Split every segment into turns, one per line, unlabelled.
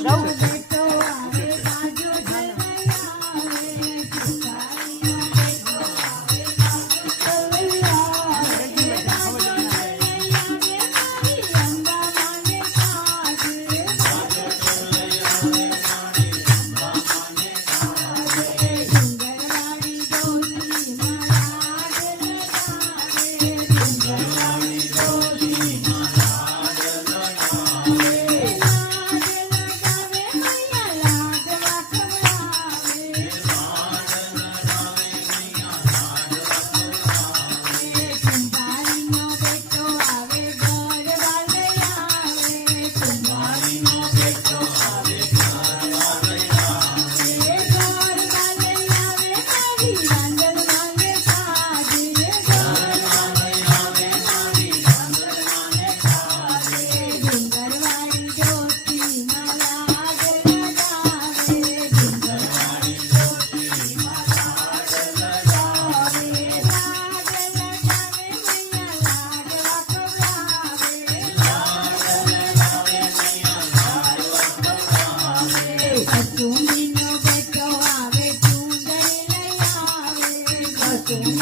não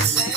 say.